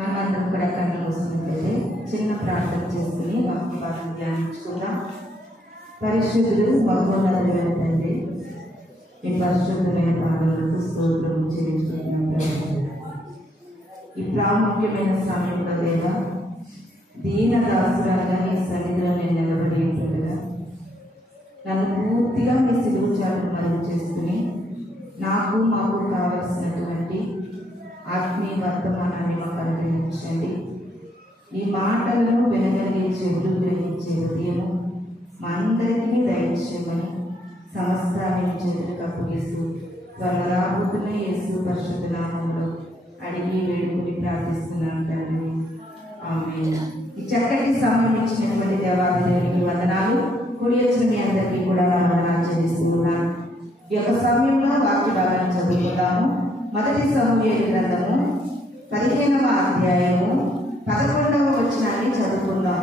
మనమందరం కూడా కళ్ళు మూసుకున్నట్లయితే చిన్న ప్రార్థన చేసుకుని వాక్యాన్ని ధ్యానించుకుందాం. పరిశుద్ధుడు మహోన్నతుడైన తండ్రి, ఈ పరిశుద్ధమైన పాదములకు స్తోత్రం చెల్లించుకుంటున్నాం. ఈ ప్రాముఖ్యమైన సమయంలో లేదా దీన దాసురాలుగా నీ సన్నిధిలో నేను నిలబడి ఉంటుండగా నన్ను పూర్తిగా మీ సిలువు చాటుకు మరుగు చేసుకుని నాకు మాకు కావలసినటువంటి ఆత్మీయ వర్తమానాన్ని మాకు అనుగ్రహించండి. ఈ మాటలను వినగలిగే చెవులు, గ్రహించే హృదయము మా అందరికీ దయచేయమని సమస్తాన్ని చేతులకు అప్పగిస్తూ త్వరగా రాబోతున్న యేసు పరిశుద్ధ నామములో అడిగి వేడుకుని ప్రార్థిస్తున్నాను తండ్రి. ఆమేన్. ఈ చక్కటి సమయం ఇచ్చినటువంటి దేవాలయానికి వందనాలు. కూడి వచ్చిన మీ అందరికీ కూడా వందనాలు చెల్లిస్తున్నాను. ఈ యొక్క సమయంలో వాక్య భాగాన్ని చదువుకుందాము. మొదటి సమూయేలు గ్రంథము 15వ అధ్యాయము 11వ వచనాన్ని చదువుకుందాం.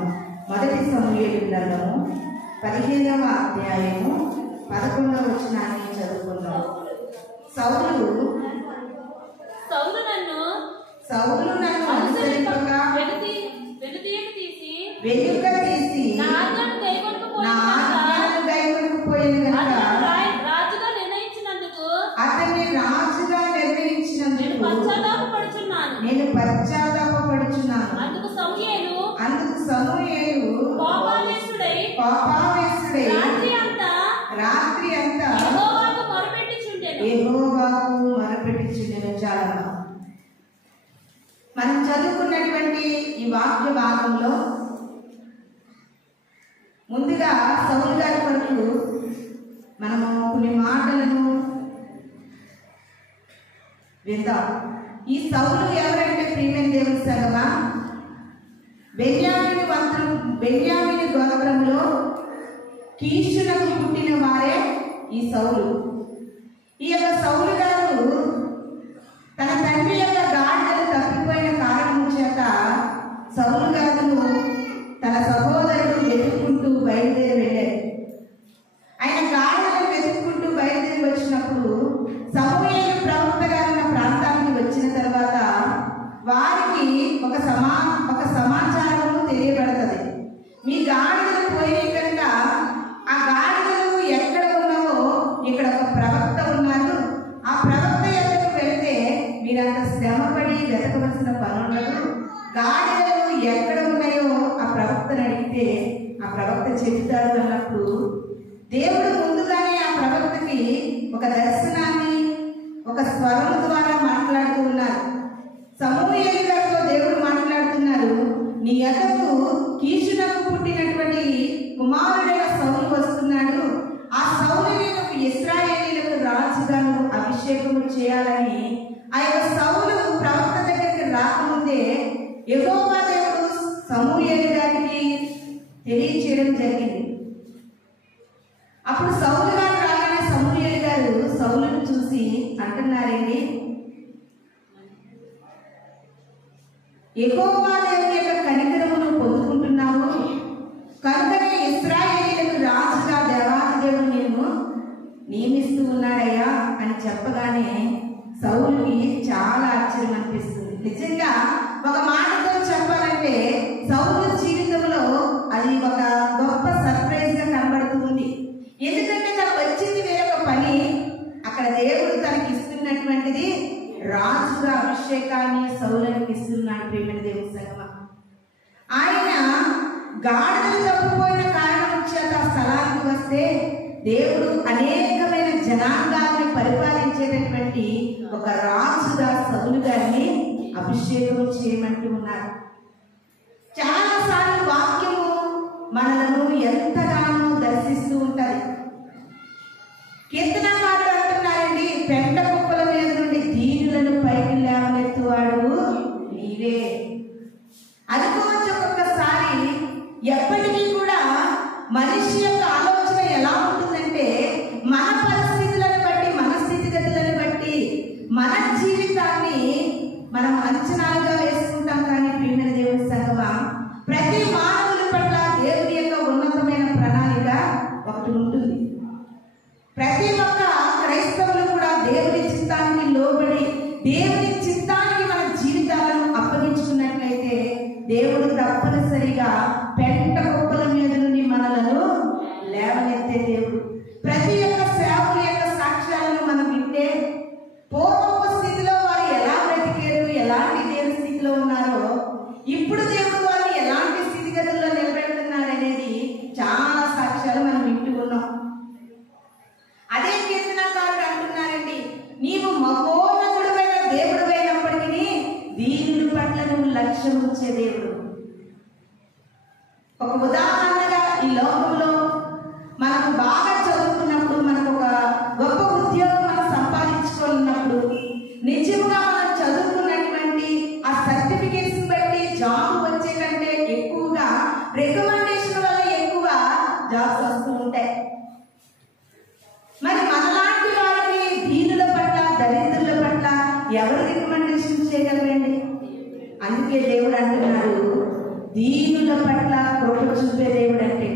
మొదటి సమూయేలు గ్రంథము 15వ అధ్యాయము 11వ వచనాన్ని చదువుకుందాం. సౌలు నన్ను అనుసరింపక వెనుక తీసి నా ఆజ్ఞలను గైకొనకపోయిన గనుక అతన్ని రాజుగా నిర్ణయించినందుకు నేను పశ్చాత్తాపపడుచున్నాను. అందుకు సమూయేలు కోపావేశుడై రాత్రి అంతా యెహోవాకు మొరపెట్టుచుండెను. చాలా మనం చదువుకున్నటువంటి ఈ వాక్య భాగంలో ముందుగా సౌలు గారి కొరకు మనము కొన్ని మాటలను విందాం. ఈ సౌలు ఎవరంటే ప్రియమైన దేవుని సంగమా, బెన్యామీను గోత్రంలో కీషునకు పుట్టిన వారే ఈ సౌలు. ఈ యొక్క సౌలు గారు తన తండ్రి యొక్క గాడిదలు తప్పిపోయిన కారణం చేత సౌలు గారు తన సహోదరుడు వెతుక్కుంటూ బయలుదేరి వెళ్ళారు. ఆయన గాడిదలను వెతుక్కుంటూ బయలుదేరి వచ్చినప్పుడు సమూయేలు ప్రవక్త గారు ఉన్న ప్రాంతానికి వచ్చిన తర్వాత వారికి ఒక సమాచారము తెలియబడుతుంది. మీ గాడిదలు పోయి కనుక ఆ గాడిదలు ఎక్కడ ఉన్నావో ఇక్కడ ఒక ప్రవక్త ఉన్నారు, ఆ ప్రవక్త ఎక్కడికి వెళితే మీరంత శ్రమపడి వెతకవలసిన పని ఉండదు. గాడిదలు ఎక్కడ ఉన్నాయో ఆ ప్రవక్తను అడిగితే ఆ ప్రవక్త చెబుతాడు అన్నప్పుడు దేవుడు ముందుగానే ఆ ప్రవక్తకి ఒక దర్శనాన్ని ఒక స్వరం ద్వారా మాట్లాడుతూ ఉన్నారు. సమూయేలు గారితో దేవుడు మాట్లాడుతున్నారు, నీ యొద్దకు కీషునకు పుట్టినటువంటి కుమారుడైన సౌలు వస్తున్నాడు. ఆ సౌలుని నువ్వు ఇశ్రాయేలీయులకు రాజుగా అభిషేకము చేయాలని ఆ యొక్క సౌలు ప్రవక్త దగ్గరికి రాకముందే యెహోవా దేవుడు సమూయేలు గారికి తెలియచేయడం జరిగింది. అప్పుడు సౌలు గారు రాగానే సమూయేలు గారు సౌలును చూసి అంటున్నారండి, యెహోవా దేవుని యొక్క కనికరమును పొందుకుంటున్నావు కనుకనే ఇశ్రాయేలీయులకు రాజుగా దేవాది దేవుడు నేను నియమిస్తూ ఉన్నాడయ్యా అని చెప్పగానే సౌలుకి చాలా ఆశ్చర్యం అనిపిస్తుంది. నిజంగా ఒక మాటతో చెప్పాలంటే సౌలు జీవితంలో అది ఒక గొప్ప సర్ప్రైజ్ గా కనబడుతూ ఉంది. ఎందుకంటే తనకు వచ్చింది వేరొక పని, అక్కడ దేవుడు తనకి ఇస్తున్నటువంటిది రాజుగా అభిషేకాన్ని సౌలునికి ఇస్తున్నాడు. ప్రియమైన దేవుని సంగమా, ఆయన గాడిదలు తప్పిపోయిన కారణం చేత ఆ స్థలానికి వస్తే దేవుడు అనేకమైన జనాంగాన్ని పరిపాలించేటటువంటి ఒక రాజుగా సౌలు గారిని అభిషేకం చేయమంటూ ఉన్నారు. చాలాసార్లు వాక్యము మనలను ఎంతగానో దర్శిస్తూ ఉంటది. కీర్తనకారులు అంటున్నారండి, పెంట కుప్పల మీద నుండి దీనులను పైకి లేవనెత్తువాడు నీవే. అనుకోవచ్చు ఒక్కొక్కసారి ఎప్పటికీ కూడా మనిషి యొక్క ఆలోచన ఎలా ఉంటుందంటే మన పరిస్థితులను బట్టి, మన స్థితిగతులను బట్టి మన జీవితాన్ని మనం అంచనాలుగా వేసుకుంటాం. కానీ ప్రియమైన దేవుని సంగమా, ప్రతి మానవుల పట్ల దేవుని యొక్క ఉన్నతమైన ప్రణాళిక ఒకటి ఉంటుంది. ప్రతి ఒక్క క్రైస్తవులు కూడా దేవుని చిత్తానికి లోబడి దేవుని చిత్తానికి మన జీవితాలను అప్పగించుకున్నట్టు రీతిగా పెంట కుప్పల మీద నుండి మనలను లేవనెత్తే దేవుడు. ప్రతి ఒక్క సేవకుల యొక్క సాక్ష్యాలను మనం వింటే పూర్వపు స్థితిలో వారు ఎలా బ్రతికారు, ఎలాంటి దేవుని స్థితిలో ఉన్నారో, ఇప్పుడు దేవుడు వారిని ఎలాంటి స్థితిగతుల్లో నిలబెడుతున్నారు అనేది చాలా సాక్ష్యాలు మనం వింటూ ఉన్నాం. అదే కీర్తనకారుడు అంటున్నారండి, నీవు మహోన్నతుడైన దేవుడు అయినప్పటికీ దీనుల పట్ల నువ్వు లక్ష్యం ఉంచే దేవుడు. ఒక ఉదాహరణగా ఈ లోకంలో మనకు బాగా చదువుకున్నప్పుడు, మనకు ఒక గొప్ప ఉద్యోగం మనం సంపాదించుకున్నప్పుడు, నిజంగా మనం చదువుకున్నటువంటి ఆ సర్టిఫికేట్స్ బట్టి జాబ్ వచ్చే కంటే ఎక్కువగా రికమెండేషన్ వల్ల ఎక్కువ జాబ్స్ వస్తూ ఉంటాయి. మరి మనలాంటి వారికి దీనుల పట్ల, దరిద్రుల పట్ల ఎవరు రికమెండేషన్ చేయగలరండి? అందుకే దేవుడు అంటున్నాడు, దీనుల పట్ల కృప చూపే దేవుడు అంటే.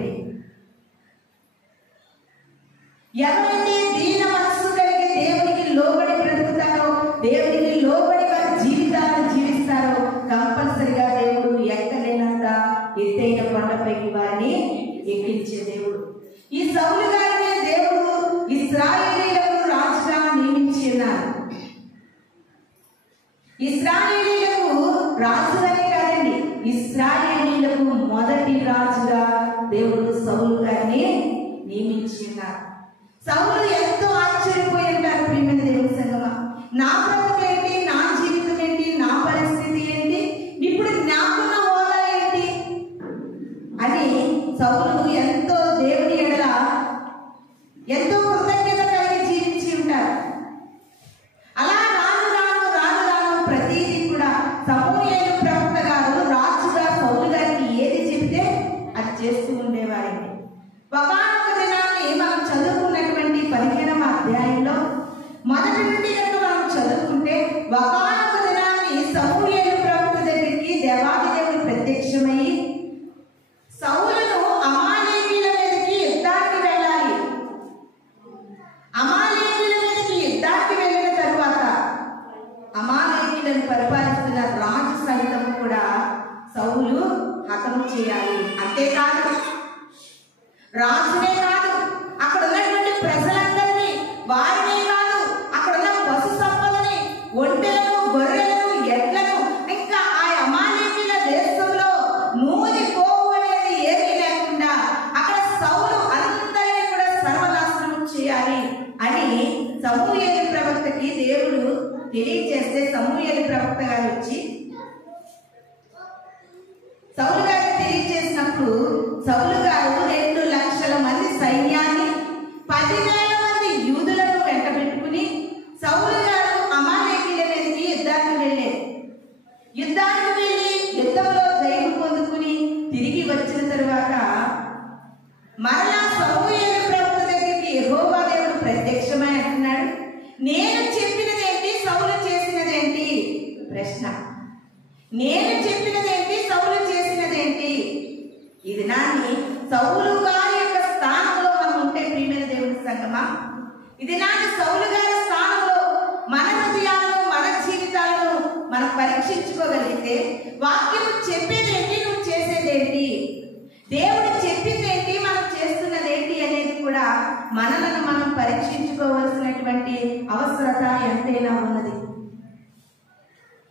ఎవరైతే దీన మనస్సు కలిగి దేవునికి లోబడి బ్రతుకుతారో, దేవునికి లోబడి వారి జీవితాలను జీవిస్తారో, కంపల్సరిగా దేవుడు ఎక్కలేనంత ఎత్తైన కొండపైకి వారిని ఎక్కించే దేవుడు. ఈ సౌలు గారిని దేవుడు ఇశ్రాయేలీయులకు రాజుగా నియమించి ఉన్నారు. ఇశ్రాయేలీయులకు రాజుగానే కాదండి, ఇశ్రాయేలీయులకు మొదటి రాజుగా దేవుడు సౌలు గారిని నియమించి ఉన్నారు. సౌలు ఎంతో ఆశ్చర్యపోయి ఉంటారు. ప్రియమైన దేవుని సంగమా, నా బ్రతుకు ఏంటి, నా జీవితం ఏంటి, నా పరిస్థితి ఏంటి, ఇప్పుడు నాకున్న హోదా ఏంటి అని సౌలు ఎంతో దేవుని ఎడల ఎంతో కృతజ్ఞత కలిగి జీవించి ఉంటారు. అలా రాను రాను రాను రాను ప్రతిదీ కూడా సమూయేలు ప్రవక్త గారు రాజుగా సౌలు గారికి ఏది చెబితే అది చేస్తూ ఉండేవారండి. ఒకానొక దినాన్ని మనం చదువుకున్నటువంటి 15వ అధ్యాయంలో మొదటి నుండి కనుక మనం చదువుకుంటే, ఒకానొక దినాన్ని సమూయేలు ప్రవక్త దగ్గరికి దేవాది దేవుడు ప్రత్యక్షమై, సౌలును అమాలేకీయుల మీదకి యుద్ధానికి వెళ్ళాలి. అమాలేకీయుల మీదకి యుద్ధానికి వెళ్ళిన తరువాత అమాలేకీయులను పరిపాలిస్తున్న రాజు సైతం కూడా సౌలు హతము చేయాలి. అంతేకాదు, రాజునే కాదు, అక్కడ ఉన్నటువంటి ప్రజలందరినీ, వారినే కాదు, అక్కడ ఉన్న పశు సంపదని, ఒంటెలను, గొర్రెలను, ఎడ్లను, ఇంకా ఆ అమాలేకీయుల దేశంలో నూనె పోవు అనేది ఏమీ లేకుండా అక్కడ సౌలు అందరినీ కూడా సర్వనాశనం చేయాలి అని సమూయేలు ప్రవక్తకి దేవుడు తెలియజేస్తే, సమూయేలు ప్రవక్త గారు వచ్చి సౌలు గారికి తెలియజేసినప్పుడు, సౌలు గారు 2 లక్షల మంది సైన్యాన్ని, 10,000 మంది యూదులను వెంట పెట్టుకుని సౌలు గారు అమాలేకీయుల మీదకి యుద్ధానికి వెళ్ళారు. యుద్ధానికి వెళ్ళి యుద్ధంలో జయం పొందుకుని తిరిగి వచ్చిన తరువాత మరలా సమూయేలు ప్రవక్త దగ్గరికి యెహోవా దేవుడు ప్రత్యక్షమై అంటున్నాడు, నేను చెప్పినదేంటి, సౌలు చేసినదేంటి? ప్రశ్న. నేను చెప్పినదేంటి, సౌలు చేసినదేంటి? ఇది నాని సౌలు గారి యొక్క స్థానంలో మనం ఉంటే, ప్రియమైన దేవుని సంగమా, ఇది నాని సౌలు గారి స్థానంలో మన హృదయాలను, మన జీవితాలను మనం పరీక్షించుకోగలిగితే, వాక్యం చెప్పేదేంటి, నువ్వు చేసేదేంటి, దేవుడు చెప్పిందేంటి, మనం చేస్తున్నదేంటి అనేది కూడా మనలను మనం పరీక్షించుకోవాల్సినటువంటి అవసరత ఎంతైనా ఉన్నది.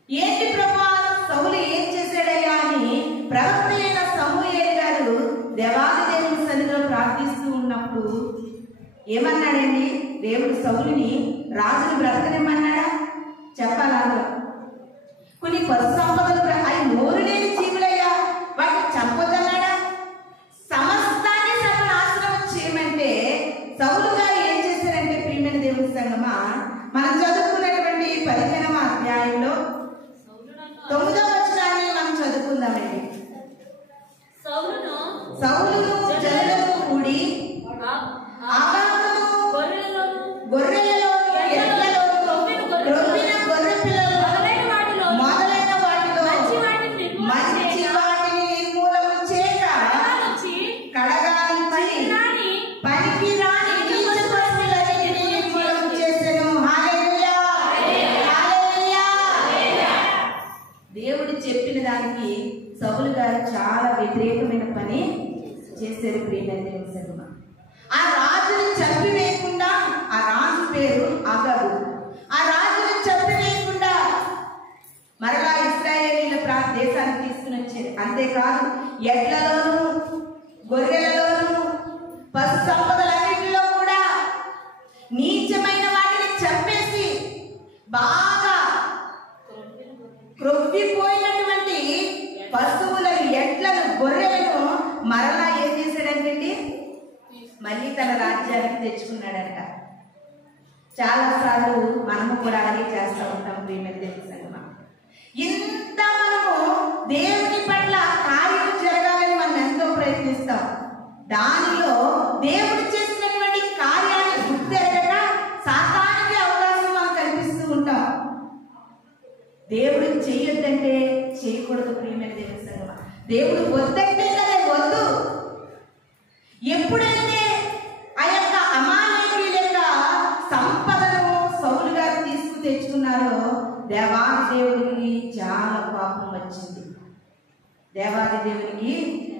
ఏంటి ప్రభా, సౌలు ఏం చేశాడయ్యా అని ప్రవక్త అయిన సమూయేలు గారు దేవాది దేవుని సన్నిధిలో ప్రార్థిస్తూ ఉన్నప్పుడు ఏమన్నాడండి? దేవుడు సౌలుని రాజుని బ్రతకనిమ్మన్నాడా? చెప్పాలా? కొన్ని పశు సంపదలు అవి నోరు లేని జీవులయ్యా, వాటిని చంపొద్దన్నాడా? సమస్తాన్ని సర్వనాశనం చేయమంటే సౌలు గారు ఏం చేశారంటే, ప్రియమైన దేవుని సంగమా, మనం చదువుకున్నటువంటి 15వ అధ్యాయంలో 9వ వచనాన్ని మనం చదువుకుందామండి. సౌలును జనులను కూడి ఆగామును, గొర్రెలలో, ఎడ్లలో, క్రొవ్విన గొర్రె పిల్లలు మొదలైన వాటిలో మంచి వాటిని నిర్మూలన చేయక కడగా పనికి రాని నీచ పశువులన్నిటిని నిర్మూలన చేసెను. హల్లెలూయా, హల్లెలూయా. అంతేకాదు ఎడ్లలోను, గొర్రెలలోను, పశు సంపదలన్నింటిలో కూడా నీచమైన వాటిని చంపేసి బాగా క్రొవ్విపోయినటువంటి పశువులను, ఎడ్లను, గొర్రెలను మరలా ఏం చేశాడంటండి? మళ్ళీ తన రాజ్యానికి తెచ్చుకున్నాడట. చాలాసార్లు మనము కూడా అలాగే చేస్తూ ఉంటాం ప్రియమైన దేవుని సంగమా. ఇంత మనము దేవుని పట్ల కార్యం జరగాలని మనం ఎంతో ప్రయత్నిస్తాం. దానిలో దేవుడు చేసినటువంటి కార్యాన్ని గుర్తెరగక సాతానికి అవకాశం మనం కల్పిస్తూ ఉంటాం. దేవుడు చెయ్యొద్దంటే చేయకూడదు ప్రియమైన దేవుని సంగమా. దేవుడు వద్దంటే కదా వద్దు. ఎప్పుడైతే ఆ యొక్క అమాలేకీయుల యొక్క సంపదను సౌలు గారు తెచ్చుకున్నారో దేవాది దేవునికి చాలా కోపం వచ్చింది. దేవాది దేవునికి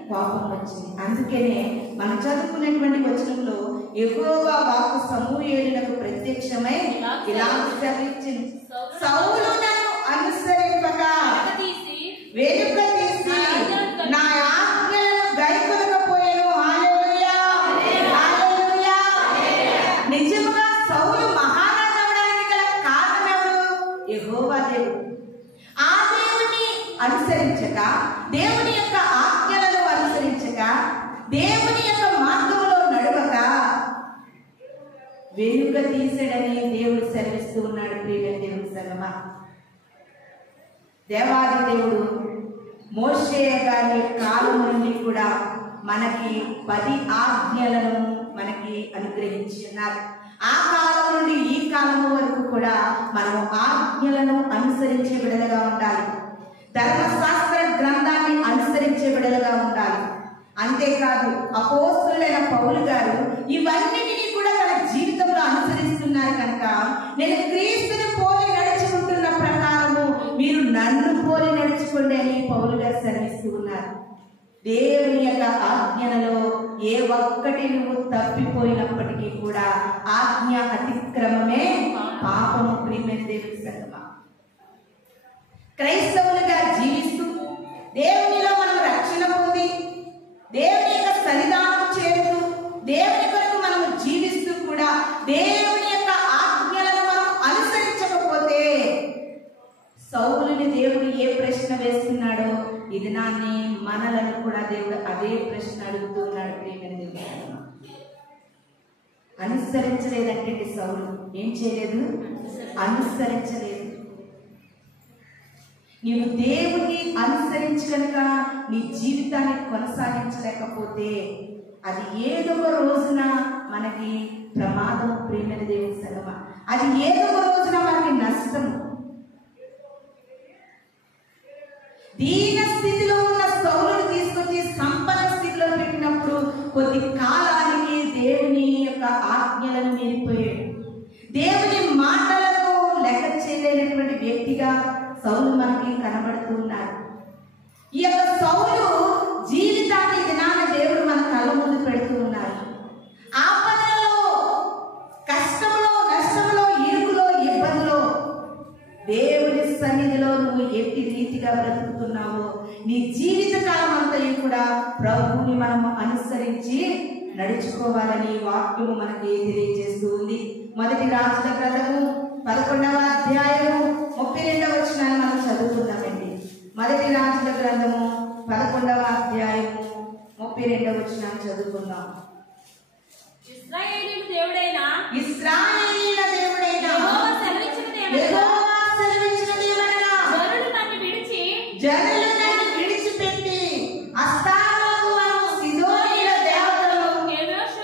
కోపం వచ్చింది. అందుకనే మనం చదువుకున్నటువంటి వచనంలో యెహోవా వాక్కు సమూయేలునకు ప్రత్యక్షమై ఇలా సెలవిచ్చింది, సౌలు నన్ను అనుసరింపక వెనుక తీసి నా ఆజ్ఞలను గైకొనకపోయాను. హల్లెలూయా, హల్లెలూయా. నిజముగా సౌలు మహారాజు అవడానికి గల కారణం ఎవరు? యెహోవా దేవుడు. ఆ దేవుని అనుసరించక, దేవుని యొక్క ఆజ్ఞలను అనుసరించక, దేవుని యొక్క మార్గంలో నడవక వెనుక తీసాడని దేవుడు సెలవిస్తూ ఉన్నాడు. ప్రియమైన దేవుని సంగమా, దేవాది దేవుడు మోషే గారి కాలం నుండి కూడా మనకి 10 ఆజ్ఞలను మనకి అనుగ్రహించి ఉన్నారు. ఆ కాలం నుండి ఈ కాలం వరకు కూడా మనము ఆజ్ఞలను అనుసరించే బిడ్డలుగా ఉండాలి. ధర్మశాస్త్ర గ్రంథాన్ని అనుసరించే బిడ్డలుగా ఉండాలి. అంతేకాదు అపోస్తలుడైన పౌలు గారు ఇవన్నిటినీ కూడా తన జీవితంలో అనుసరిస్తున్నారు కనుక, నేను క్రీస్తుని పోలి నడుచుకుంటున్న ప్రకారము మీరు నన్ను పోలి నడుచుకోండి అని పౌలు గారు సెలవిస్తూ ఉన్నారు. దేవుని యొక్క ఆజ్ఞలలో ఏ ఒక్కటి నువ్వు తప్పిపోయినప్పటికీ కూడా ఆజ్ఞ అతిక్రమమే పాపము. ప్రియమైన దేవుని సంగమా, క్రైస్తవులుగా జీవిస్తూ దేవునిలో మనం రక్షణ పొంది దేవుని యొక్క సన్నిధానం చేరుతూ దేవుని కొరకు మనము జీవిస్తూ కూడా దేవుని యొక్క ఆజ్ఞలను మనం అనుసరించకపోతే సౌలుని దేవుడు ఏ ప్రశ్న వేస్తున్నాడో ఈ దినాన్ని మనలను కూడా దేవుడు అదే ప్రశ్న అడుగుతున్నాడు. అనుసరించలేదంటే సౌలు ఏం చేయలేదు? అనుసరించలేదు. నీవు దేవుని అనుసరించి కనుక నీ జీవితాన్ని కొనసాగించలేకపోతే అది ఏదో ఒక రోజున మనకి ప్రమాదం. ప్రియమైన దేవుని సంగమా, అది ఏదో ఒక రోజున మనకి నష్టం. దీన స్థితిలో ఉన్న సౌలుని తీసుకొచ్చి సంపన్న స్థితిలో పెట్టినప్పుడు కొద్ది కాలానికి దేవుని యొక్క ఆజ్ఞలను మీరిపోయాడు. దేవుని మాటలను లెక్క చేయలేనటువంటి వ్యక్తిగా సౌలు మనకి కనబడుతూ ఉన్నాడు. ఈ యొక్క సౌలు జీవితాన్ని దినాన్ని దేవుడు మన కళ్ళ ముందు పెడుతూ ఉన్నారు. ఆపదలో, కష్టంలో, నష్టంలో, ఇరుకులో, ఇబ్బందిలో దేవుని సన్నిధిలో నువ్వు ఎట్టి రీతిగా బ్రతుకుతున్నావో నీ జీవిత కాలం అంతయు కూడా ప్రభువుని మనము అనుసరించి నడుచుకోవాలని వాక్యము మనకి తెలియజేస్తూ ఉంది. మొదటి రాజుల గ్రంథము 11వ అధ్యాయము 32వ వచనాన్ని మనం చదువుకుందామండి. మొదటి రాజుల గ్రంథము 11వ అధ్యాయము 32వ వచనాన్ని చదువుకుందాం. ఇశ్రాయేలీయుల దేవుడైన యెహోవా సెలవిచ్చినది ఏమనగా, జనులు నన్ను విడిచిపెట్టి అస్తారోతు సిదోనీయుల దేవతలను,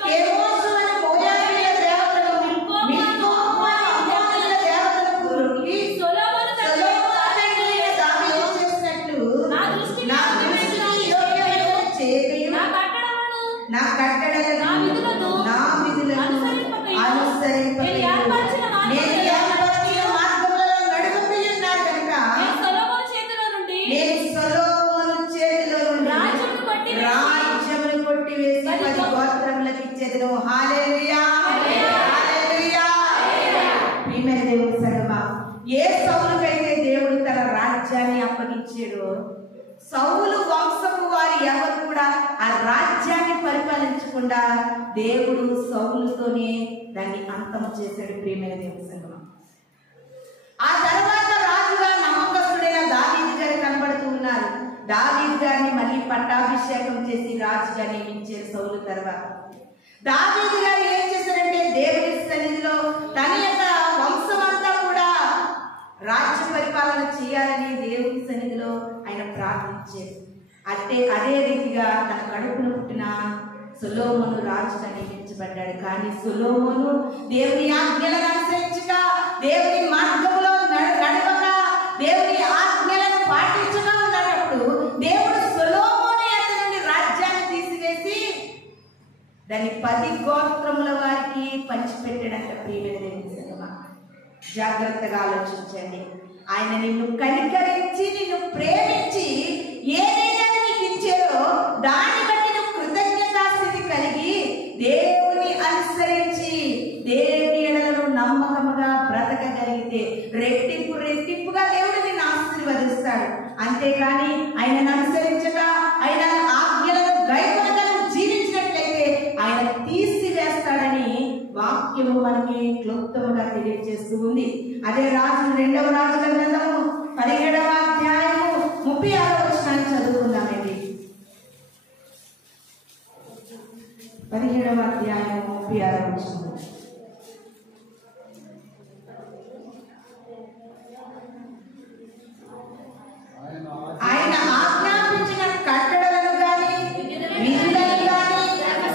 కెమోషు అను మోయాబీయుల దేవతలను, మిల్కోము అను అమ్మోనీయుల దేవతలకు రొక్కి సొలొమోను తండ్రి దావీదు చేసినట్లు నా దృష్టికి యోగ్యమైన చేయకయు నా కట్టడలను నా విధులను అనుసరింపకయు నేను ఏర్పరిచిన మార్గములలో నడుపుచున్నాను కనుక నేను సొలొమోను చేతిలో నుండి రాజ్యమును కొట్టివేసి 10 గోత్రములకు ఇచ్చేదను. హల్లెలూయా, హల్లెలూయా. ప్రియమైన దేవుని సంగమా, ఏ సౌలుకైతే దేవుడు తన రాజ్యాన్ని అప్పగించాడో సౌలు వంశపు వారు ఎవరు కూడా ఆ రాజ్యాన్ని పరిపాలించకుండా దేవుడు సౌలుతోనే దాన్ని అంతం చేశాడు. ప్రియమైన దేవుని సంగమం, ఆ తర్వాత రాజుగా నమ్మకస్తుడైన దావీదు గారు కనబడుతూ ఉన్నారు. దావీదు గారిని మళ్ళీ పట్టాభిషేకం చేసి రాజుగా నియమించారు సౌలు తర్వాత. దావీదు గారు ఏం చేశారంటే దేవుని సన్నిధిలో తన యొక్క వంశం అంతా కూడా రాజ్య పరిపాలన చేయాలని దేవుని సన్నిధిలో ఆయన ప్రార్థించారు. అదే రీతిగా తన కడుపును పుట్టిన సొలొమోను రాజుగా నియమించబడ్డాడు. కానీ సొలొమోను దేవుని ఆజ్ఞలను అనుసరించక, దేవుని మార్గంలో నడవక, దేవుని ఆజ్ఞలను పాటించగా ఉన్నప్పుడు దేవుడు సొలొమోను యొద్ద నుండి రాజ్యాన్ని తీసివేసి దాన్ని 10 గోత్రముల వారికి పంచిపెట్టాడంట. ప్రియమైన దేవుని సంగమా, జాగ్రత్తగా ఆలోచించండి. ఆయన నిన్ను కనికరించి నిన్ను ప్రేమించి ఏదైతే నీకు ఇచ్చారో దాన్ని బట్టి నువ్వు కృతజ్ఞతాస్థితి కలిగి దేవుని అనుసరించి దేవుని ఎడలను నమ్మకముగా బ్రతకగలిగితే రెట్టింపుగా దేవుడు నిన్ను ఆశీర్వదిస్తాడు. అంతేకాని ఆయనను అనుసరించక, ఆయన ఆజ్ఞలను గైకొనక జీవించినట్లయితే ఆయన తీసివేస్తాడని వాక్యము మనకి క్లుప్తముగా తెలియజేస్తూ ఉంది. అదే రాజు 2వ రాజుల గ్రంథము 17వ అధ్యాయము 36వ వచనాన్ని చదువుకుందామండి. 17వ అధ్యాయం 36వ వచనం. ఆయన ఆజ్ఞాపించిన కట్టడలను గాని, విధులను గాని,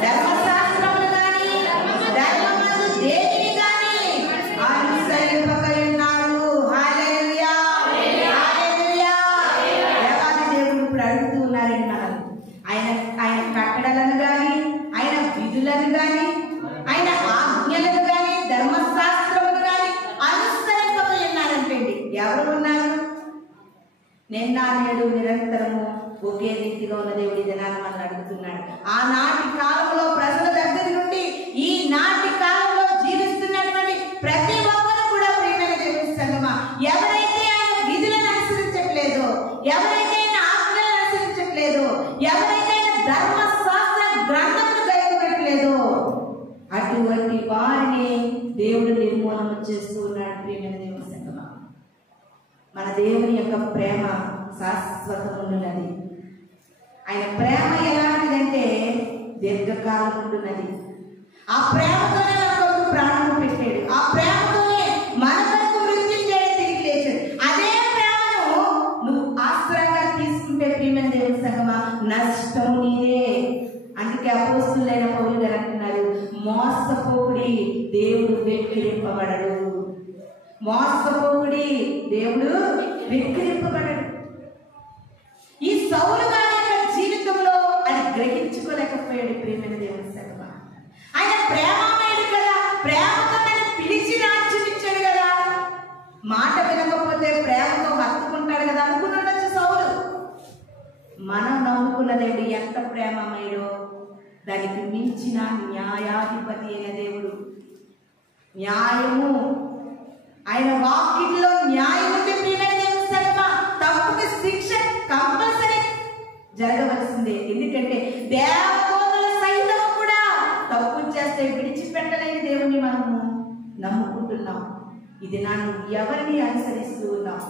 ధర్మశాస్త్రములు గాని, ధర్మమందు దేనిని గాని అనుసరింపక ఉన్నారు. హల్లెలూయా, హల్లెలూయా. దేవాది దేవుడు ఇప్పుడు అడుగుతూ ఉన్నారండి మనం. ఆయన కట్టడలను గాని, ఆయన విధులను గాని, ఆయన ఆజ్ఞలను గాని, ధర్మశాస్త్రములు గాని అనుసరింపక ఉన్నారంటండి. ఎవరు ఉన్నారు? నిన్న నేడు నిరంతరము ఒకే రీతిగా ఉన్న దేవుడి దినాన్ని మనం అడుగుతున్నాడు. ఆనాటి కాలంలో ప్రజల దగ్గర నుండి ఈనాటి కాలంలో జీవిస్తున్నటువంటి ప్రతి ఒక్కరు కూడా ప్రియమైన దేవుని సంగమా, ఎవరైతే ఆయన విధులను అనుసరించట్లేదో, ఎవరైతే ఆయన ఆజ్ఞలను అనుసరించట్లేదో, ఎవరైతే ఆయన ధర్మశాస్త్ర గ్రంథములు గైకొనట్లేదో అటువంటి వారిని దేవుడు నిర్మూలన చేస్తూ ఉన్నాడు. ప్రియమైన దేవుని సంగమా, మన దేవుని యొక్క ప్రేమ శాశ్వతమున్నది. ఆయన ప్రేమ ఎలాంటిదంటే దీర్ఘకాలం ఉంటున్నది. ఆ ప్రేమతోనే మన కొరకు ప్రాణం పెట్టాడు. ఆ ప్రేమతోనే మన కొరకు మృత్యుంజయుడు తిరిగి లేచాడు. అదే ప్రేమను నువ్వు ఆశ్రయంగా తీసుకుంటే ప్రియమైన దేవుని సంగమా, నష్టం నీదే. అందుకే అపోస్తులైన పౌలు గారు అంటున్నారు, మోసపోకుడి దేవుడు వెక్కిరింపబడడు. మోసపోకుడి దేవుడు వెక్కిరింపబడడు. ఈ సౌలు గారి యొక్క జీవితంలో అది గ్రహించుకోలేకపోయాడు. ప్రియమైన దేవుని సంగమా, ఆయన ప్రేమమయుడు కదా, ప్రేమతో నన్ను పిలిచి రాజ్యం ఇచ్చాడు కదా, మాట వినకపోతే ప్రేమతో హత్తుకుంటాడు కదా అనుకున్నాడొచ్చు సౌలు. మనం నమ్ముకున్న దేవుడు ఎంత ప్రేమమయుడో దానికి మించిన న్యాయాధిపతి అయిన దేవుడు. న్యాయము, ఆయన వాక్యంలో న్యాయం ఉంటే ప్రియమైన దేవుని సంగమా, తప్పుకి శిక్ష కంపల్సరీ జరగవలసిందే. ఎందుకంటే దేవదూతల సైతం కూడా తప్పు చేస్తే విడిచిపెట్టలేని దేవుని మనము నమ్ముకుంటున్నాం. ఇది నువ్వు ఎవరిని అనుసరిస్తూ ఉన్నావు?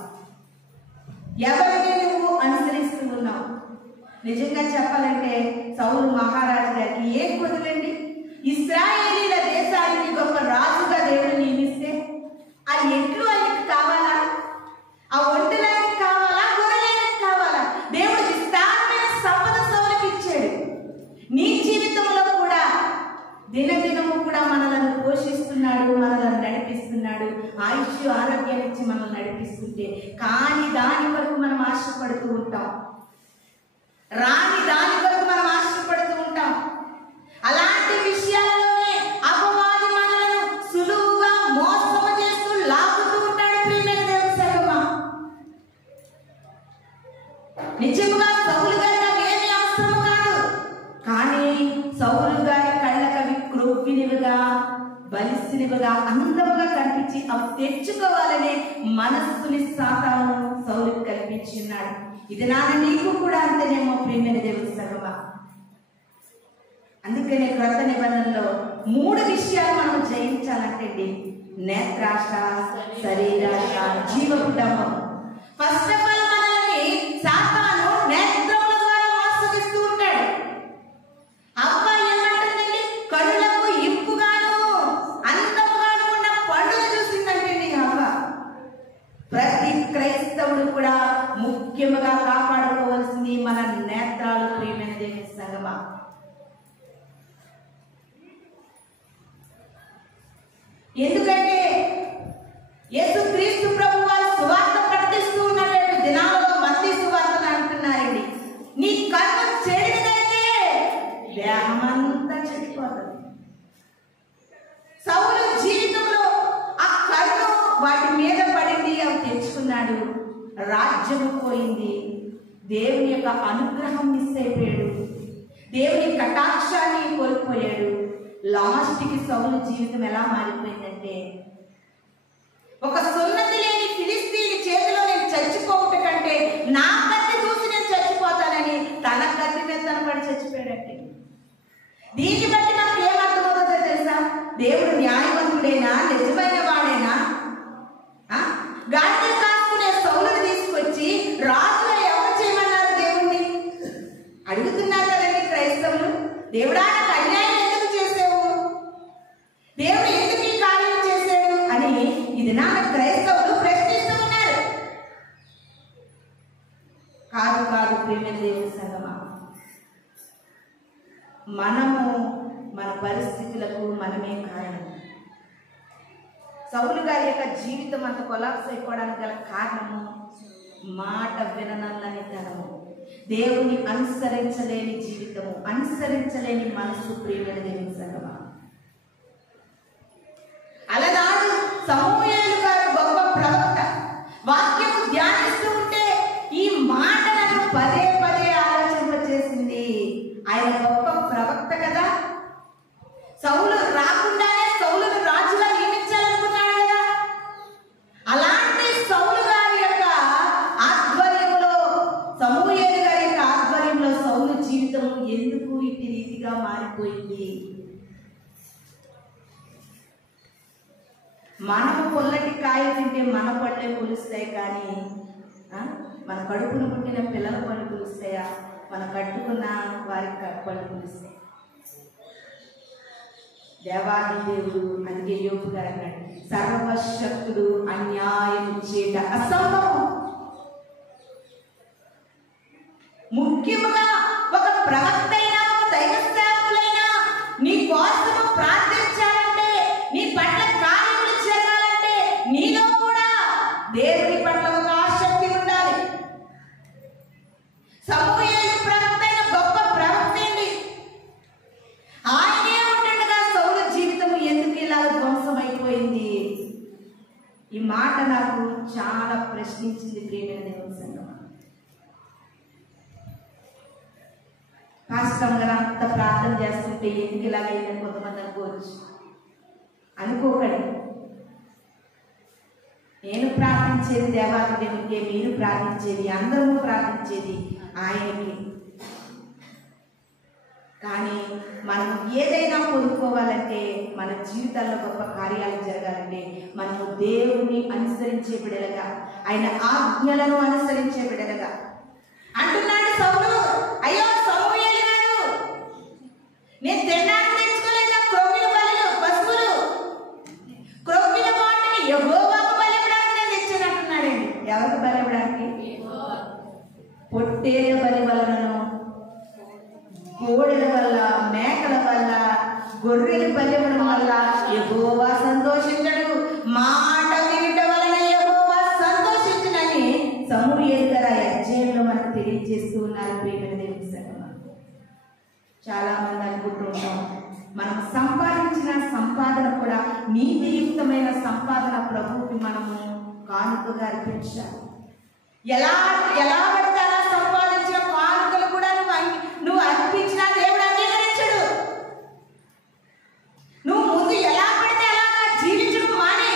ఎవరిని నువ్వు అనుసరిస్తూ ఉన్నావు? నిజంగా చెప్పాలంటే సౌలు మహారాజు గారికి ఏం కుదరండి? ఇశ్రాయేలీల దేశానికి గొప్ప రాజుగా దేవుడు నియమిస్తే ఆ ఎట్లు ఆయనకు కావాలా? ఆ ఒంటెలు ఆయనకు కావాలా? గొర్రెలు ఆయనకు కావాలా? దేవుడు విస్తారమైన సంపద సౌలుకి ఇచ్చాడు. నీ జీవితంలో కూడా దినదినము కూడా మనలను పోషిస్తున్నాడు, మనలను నడిపిస్తున్నాడు, ఆయుష్ ఆరోగ్యాన్ని ఇచ్చి మనల్ని నడిపిస్తుంటే కానీ దాని వరకు మనం ఆశపడుతూ ఉంటాం, రాని దాని వరకు మనం ఆశపడుతూ ఉంటాం. అలాంటి విషయాలలోనే అపవాది మనలను సులువుగా మోసము చేస్తూ లాగుతూ ఉంటాడు. ప్రియమైన దేవుని సంగమా, నిజంగా సౌలు గారికి అవేమీ అవసరం కాదు. కానీ సౌలు గారి కళ్ళకవి క్రొవ్వినివిగా, బలిసినివిగా, అందముగా కనిపించి అవి తెచ్చుకోవాలనే మనస్సుని సాతాను సౌలుకి కల్పించున్నాడు. ఇది నాన్న నీకు కూడా అంతేనేమో ప్రియమైన దేవుని సంగమా. అందుకనే క్రొత్త నిబంధనలో 3 విషయాలు మనం జయించాలంటే నేత్రాశ, శరీరాశ, జీవపుటమం. ఫస్ట్ ఆఫ్ ఆల్ మనల్ని సాతాను నేత్రముల ద్వారా మోసగిస్తూ ఉంటాడు. అవ్వ ఏమంటుందండి? కళ్ళకు ఇంపుగాను అందముగాను ఉన్న పండును చూసిందంటండి అవ్వ. ప్రతి క్రైస్తవుడు కూడా ముఖ్యముగా కాపాడుకోవాల్సింది మన నేత్రాలు ప్రియమైన దేవుని సంగమా. ఎందుకంటే యేసుక్రీస్తు ప్రభువు వారు సువార్త ప్రకటిస్తూ ఉన్నటువంటి దినాలలో మంది సువార్తను అంటున్నారండి, నీ కన్ను చెడినదైతే దేహమంతా చెడిపోతుంది. సౌలు జీవితంలో ఆ కన్ను వాటి మీద పడింది, అవి తెచ్చుకున్నాడు. రాజ్యము పోయింది, దేవుని యొక్క అనుగ్రహం మిస్ అయిపోయాడు, దేవుని కటాక్షాన్ని కోల్పోయాడు. లాస్ట్కి సౌలు జీవితం ఎలా మారిపోయిందంటే, ఒక సున్నతి లేని ఫిలిస్తీని చేతిలో నేను చచ్చిపోవట కంటే నా కత్తి చూసి నేను చచ్చిపోతానని తన కత్తి మీద తనపడి చచ్చిపోయాడంటే. దీన్ని బట్టి నాకు ఏమర్థమవుతుందో తెలుసా? దేవుడు న్యాయవంతుడేనా, నిజమైన వాడేనా? గాడిదలు కాసుకునే సౌలుని తీసుకొచ్చి రాజుగా ఎవరు చేయమన్నారు? దేవుణ్ణి అడుగుతున్నారు కదండి క్రైస్తవులు. దేవుడా నాకు అన్యాయం ఎందుకు చేసావు, దేవుడు ఎందుకు ఈ కార్యం చేశాడు అని ఇది నా క్రైస్తవులు ప్రశ్నిస్తూ ఉన్నారు. కాదు కాదు ప్రియమైన దేవుని సంగమా, మనము మన పరిస్థితులకు మనమే కారణం. సౌలు గారి యొక్క జీవితం అంత కొలాప్స్ అయిపోవడానికి గల కారణము మాట విననల్లని తనము, దేవుని అనుసరించలేని జీవితము, అనుసరించలేని మనసు ప్రియమైన దేవుని సంగమా. అలనాడు సమూయేలు గారు గొప్ప ప్రవక్త, వాక్యము ధ్యానిస్తూ ఉంటే ఈ మాటలను పదే పదే ఆలోచింపచేసింది. ఆయన గొప్ప ప్రవక్త కదా, సౌలు రాకుండానే సౌలును రాజుగా నియమించాలనుకున్నాడు కదా. అలాంటి సౌలు గారి యొక్క ఆధ్వర్యంలో, సమూయేలు గారి యొక్క ఆధ్వర్యంలో సౌలు జీవితం ఎందుకు ఇటు రీతిగా మారిపోయింది? మనము పొల్లటి కాయ తింటే మన పళ్ళే పులుస్తాయి, కానీ మన కడుపును పుట్టిన పిల్లల పళ్ళు పులుస్తాయా? మన కట్టుకున్న వారికి పళ్ళు పులుస్తాయి. దేవాది దేవుడు అందుకే యోబు గారు అన్నాడు, సర్వశక్తుడు అన్యాయం చేయట అసంభవం. ముఖ్యముగా ఒక ప్రవక్త అయినా, ఒక దైవ సేవకులైనా నీ కోసము ప్రార్థించాలంటే, నీ పట్ల కార్యములు జరగాలంటే నీలో కూడా దేవుని పట్ల ఒక ఆసక్తి ఉండాలి. సమూయేలు ప్రవక్త అయిన గొప్ప ప్రవక్త అండి. ఆయనే ఉంటుండగా సౌలు జీవితం ఎందుకు ఇలా ధ్వంసమైపోయింది? ఈ మాట నాకు చాలా ప్రశ్నించింది ప్రియమైన దేవుని సంగమా. పాస్టర్ గారు అంత ప్రార్థన చేస్తుంటే ఎందుకు ఇలాగైందని కొంతమంది అనుకోవచ్చు. అనుకోకండి, నేను ప్రార్థించేది దేవాది దేవునికే, మీరు ప్రార్థించేది, అందరూ ప్రార్థించేది ఆయనకి. కానీ మనం ఏదైనా పొందుకోవాలంటే, మన జీవితాల్లో గొప్ప కార్యాలు జరగాలంటే మనము దేవుని అనుసరించే బిడ్డలుగా, ఆయన ఆజ్ఞలను అనుసరించే బిడ్డలుగా. అంటున్నాడు సౌలు, అయ్యో సమూయేలు గారు, నేను తినడానికి తెచ్చుకోలేక క్రొవ్విన బలులు, పశువులు క్రొవ్విన వాటిని యెహోవాకు బలివ్వడానికి నేను తెచ్చానంటున్నాడండి. ఎవరికి బలివ్వడానికి? పొట్టేల బలి వలనను, కోడెల వల్ల, మేకల వల్ల, గొర్రెలు బలివ్వడం వల్ల యెహోవా సంతోషించడు. మాట వినుట వలన యెహోవా సంతోషించునని సమూయేలు గారు అధ్యాయంలో మనకు తెలియజేస్తూ ఉన్నారు ప్రియమైన దేవుని సంగమా. చాలా మంది అనుకుంటూ ఉంటాం, మనం సంపాదించిన సంపాదన కూడా నీతియుక్తమైన సంపాదన ప్రభువుకి మనము కానుకగా అర్పించాలి. ఎలా పడితే అలా సంపాదించిన కానుకలు కూడా నువ్వు అర్పించినా దేవుడు అంగీకరించడు. నువ్వు ముందు ఎలా పడితే అలాగా జీవించడం మానే,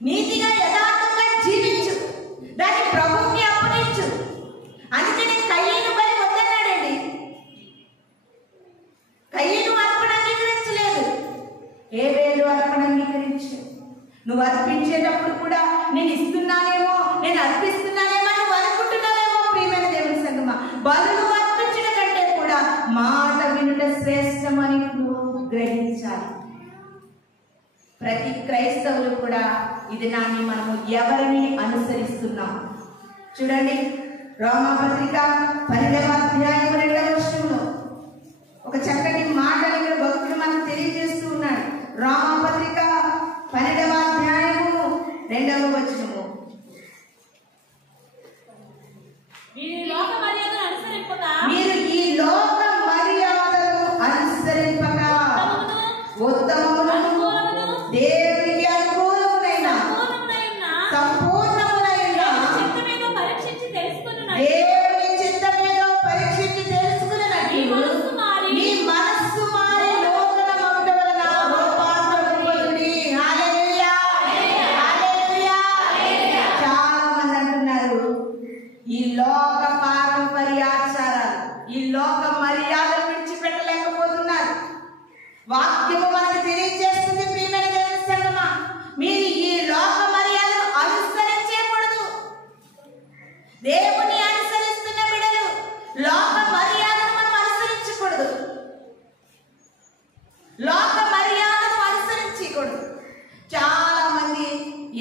నీతిగా యథార్థంగా జీవించు, దాన్ని ప్రభువుకి అప్పగించు. అర్పిస్తున్నానేమో అనుకుంటున్నావేమో ప్రియమైన దేవుని సంగమా. బలులు అర్పించడం కంటే కూడా మాట వినుట శ్రేష్టమని నువ్వు గ్రహించాలి. ప్రతి క్రైస్తవులు కూడా ఇది నాని మనము ఎవరిని అనుసరిస్తున్నాం చూడండి. రోమాపత్రిక 12వ అధ్యాయం 2వ వచనంలో ఒక చక్కటి మాటలు ఇక్కడ భక్తుడు మనకు తెలియజేస్తూ ఉన్నాడు. రోమాపత్రిక 12వ అధ్యాయము 2వ వచనము. మీరు ఈ లోక మర్యాదలను అనుసరింపక ఉత్తమమును దేవునికి అనుకూలమునైన సంపూర్ణమునైన దేవుని చిత్తమేదో పరీక్షించి తెలుసుకున్నట్లు మీ మనస్సు మారి నూతన మగుట వలన రూపాంతరపడుడి. హల్లెలూయా, హల్లెలూయా. చాలా మంది అంటున్నారు ఈ లోక పారంపర్యాచారాలు, ఈ లోక మర్యాదలు విడిచిపెట్టలేకపోతున్నారు. వాక్యము మనకు తెలియజేస్తుంది ప్రియమైన దేవుని సంగమా, మీరు ఈ లోక మర్యాదను అనుసరించకూడదు. దేవుని అనుసరిస్తున్న బిడ్డలు లోక మర్యాదను మనం అనుసరించకూడదు. లోక మర్యాదను అనుసరించకూడదు. చాలా మంది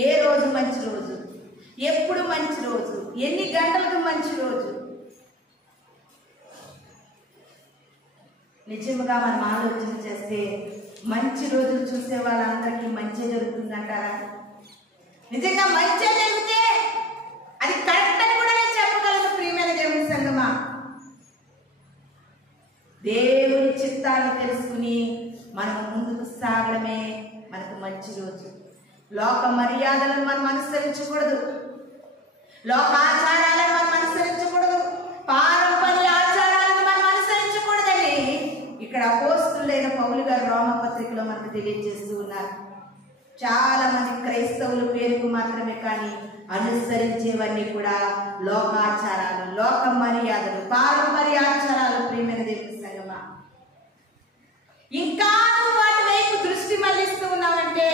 ఏ రోజు మంచి రోజు, ఎప్పుడు మంచి రోజు, ఎన్ని గంటలకు మంచి రోజు, నిజంగా మనం ఆలోచన చేస్తే మంచి రోజులు చూసే వాళ్ళందరికీ మంచి జరుగుతుందంటారా? నిజంగా మంచి జరిగితే అది కరెక్ట్ అని కూడా నేను చెప్పగలను ప్రియమైన దేవుని సంగమా. దేవుని చిత్తాన్ని తెలుసుకుని మనం ముందుకు సాగడమే మనకు మంచి రోజు. లోక మర్యాదలను మనం అనుసరించకూడదు, లోకాచారాలను మనం అనుసరించకూడదు, పారంపర్య ఆచారాలను మనం అనుసరించకూడదని ఇక్కడ అపోస్తలుడైన పౌలు గారు రోమపత్రికలో మనకు తెలియజేస్తూ ఉన్నారు. చాలా మంది క్రైస్తవులు పేరుకు మాత్రమే కానీ అనుసరించేవన్నీ కూడా లోకాచారాలు, లోక మర్యాదలు, పారంపర్య ఆచారాలు. ప్రియమైన దేవుని సంగమా, ఇంకా నువ్వు వాటి వైపు దృష్టి మళ్లిస్తూ ఉన్నావంటే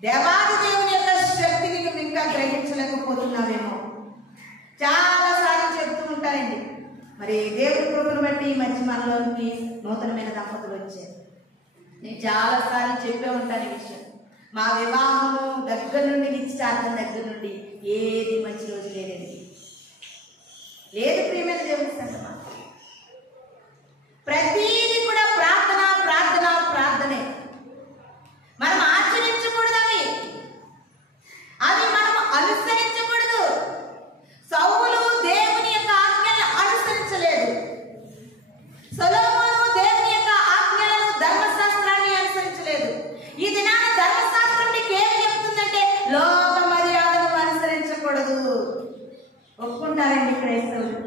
దేవాది దేవుని యొక్క శక్తిని నువ్వు ఇంకా గ్రహించలేకపోతున్నావేమో. చాలా సార్లు చెప్తూ ఉంటారండి, మరి దేవుడి కృపను బట్టి ఈ మధ్య మనలోనికి నూతనమైన దంపతులు వచ్చారు. నేను చాలా సార్లు చెప్పే ఉంటాను ఈ విషయం. మా వివాహము దగ్గర నుండి, నిశ్చితార్థం దగ్గర నుండి ఏది మంచి రోజు లేదండి. లేదు ప్రియమైన దేవుని సంగమా, ప్రతీది కూడా ప్రార్థన ప్రార్థన ప్రార్థనే. మనం ఆచరించకూడదు, అవి మనం అనుసరించకూడదు. సౌలు దేవుని యొక్క ఆజ్ఞలను అనుసరించలేదు. సొలొమోను దేవుని యొక్క ఆజ్ఞలను, ధర్మశాస్త్రాన్ని అనుసరించలేదు. ఈ దినాన ధర్మశాస్త్రం నీకు ఏమి చెప్తుందంటే లోక మర్యాదను అనుసరించకూడదు. ఒప్పుకుంటారండి క్రైస్తవులు?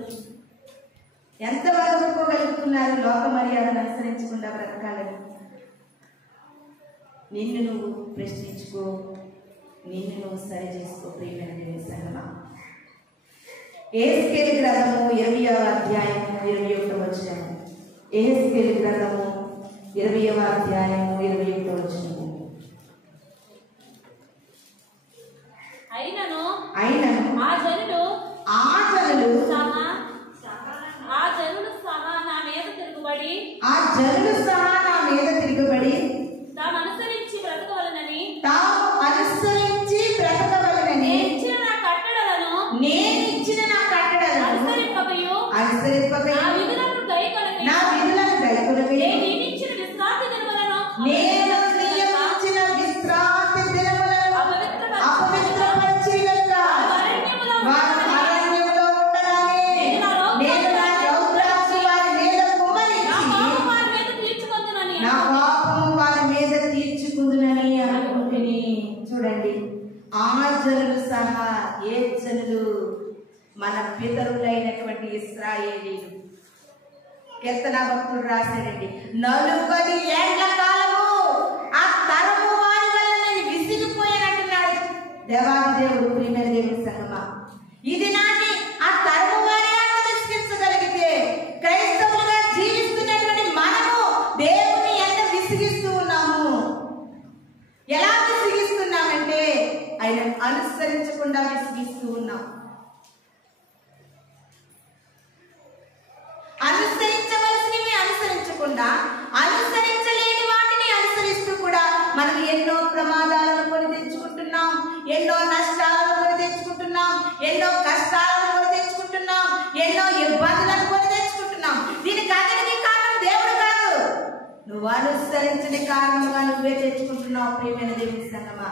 ఎంతవరకు ఒప్పుకోగలుగుతున్నారు లోక మర్యాదను అనుసరించకుండా బ్రతకాలని? నిన్ను నువ్వు ప్రశ్నించుకో, నిన్ను నువ్వు సరి చేసుకో ప్రియమైన దేవుని సంగమా. యెహెజ్కేలు గ్రంథము 20వ అధ్యాయము 21వ వచనము. యెహెజ్కేలు గ్రంథము 20వ అధ్యాయము 21వ వచనము. అయినను ఆ జనులు సహా నా మీద తిరుగుబడి తాము అనుసరించి బ్రతకవలనని నేను ఇచ్చిన నా కట్టడలను అనుసరింపకయు నా విధులను గైకొనక నేను ఇచ్చిన విశ్రాంతి దినములను అపవిత్రపరిచి గనుక వారు అరణ్యములో ఉండగానే నేను నా రౌద్రాక్షి వారి మీద కుమ్మరించి నా పాపము వారి మీద తీర్చుకుందునని అనుకుంటుని. చూడండి, ఆ జనులు సహా ఏ జనులు? మన పితరులైనటువంటి ఇశ్రాయేలీలు. కీర్తన భక్తుడు రాశాడండి, 40 ఏళ్ల కాలము ఆ తరము వారి వల్ల నేను విసిగిపోయానంటున్నాడు దేవాది దేవుడు. ప్రియమైన దేవుని సంగమా, ఇది నాటి ఆ తరము వారి విసిగించగలిగితే క్రైస్తవులుగా జీవిస్తున్నటువంటి మనము దేవుని ఎంత విసిగిస్తూ ఉన్నాము? ఎలా విసిగిస్తున్నామంటే ఆయన అనుసరించకుండా విసిగిస్తూ ఉన్నాం. అనుసరించవలసినవి అనుసరించకుండా అనుసరించలేని వాటిని అనుసరిస్తూ కూడా మనం ఎన్నో ప్రమాదాలను కొని తెచ్చుకుంటున్నాం, ఎన్నో నష్టాలను కొని తెచ్చుకుంటున్నాం, ఎన్నో కష్టాలను కొని తెచ్చుకుంటున్నాం, ఎన్నో ఇబ్బందులను కొని తెచ్చుకుంటున్నాం. దీనికి అన్నిటికీ కారణం దేవుడు కాదు, నువ్వు అనుసరించని కారణంగా నువ్వే తెచ్చుకుంటున్నావు. ప్రియమైన దేవుని సంగమా,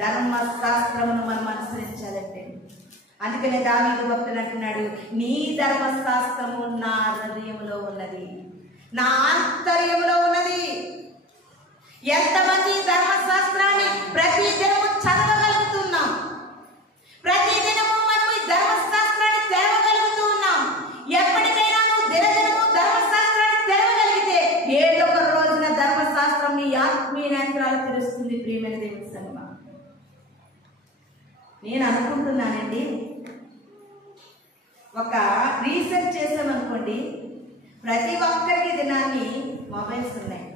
ధర్మశాస్త్రమును మనం అనుసరించాలంటే అందుకనే దావీదు భక్తుడు అంటున్నాడు, నీ ధర్మశాస్త్రము నా హృదయంలో ఉన్నది, నా ఆంతర్యంలో ఉన్నది. ఎంతమంది ధర్మశాస్త్రాన్ని ప్రతి దినము చదవగలుగుతున్నాం, ప్రతి దినము మనం ఈ ధర్మశాస్త్రాన్ని తెరవగలుగుతూ ఉన్నాం. ఎప్పటికైనా నువ్వు దినదినము ధర్మశాస్త్రాన్ని తెరవగలిగితే ఏదో ఒక రోజున ధర్మశాస్త్రం నీ ఆత్మీయ నేత్రాలు తెలుస్తుంది. ప్రియమైన దేవుని సంగమా, నేను అనుకుంటున్నానండి, ఒక రీసెర్చ్ చేసామనుకోండి, ప్రతి ఒక్కరికి దినాన్ని మొబైల్స్ ఉన్నాయి.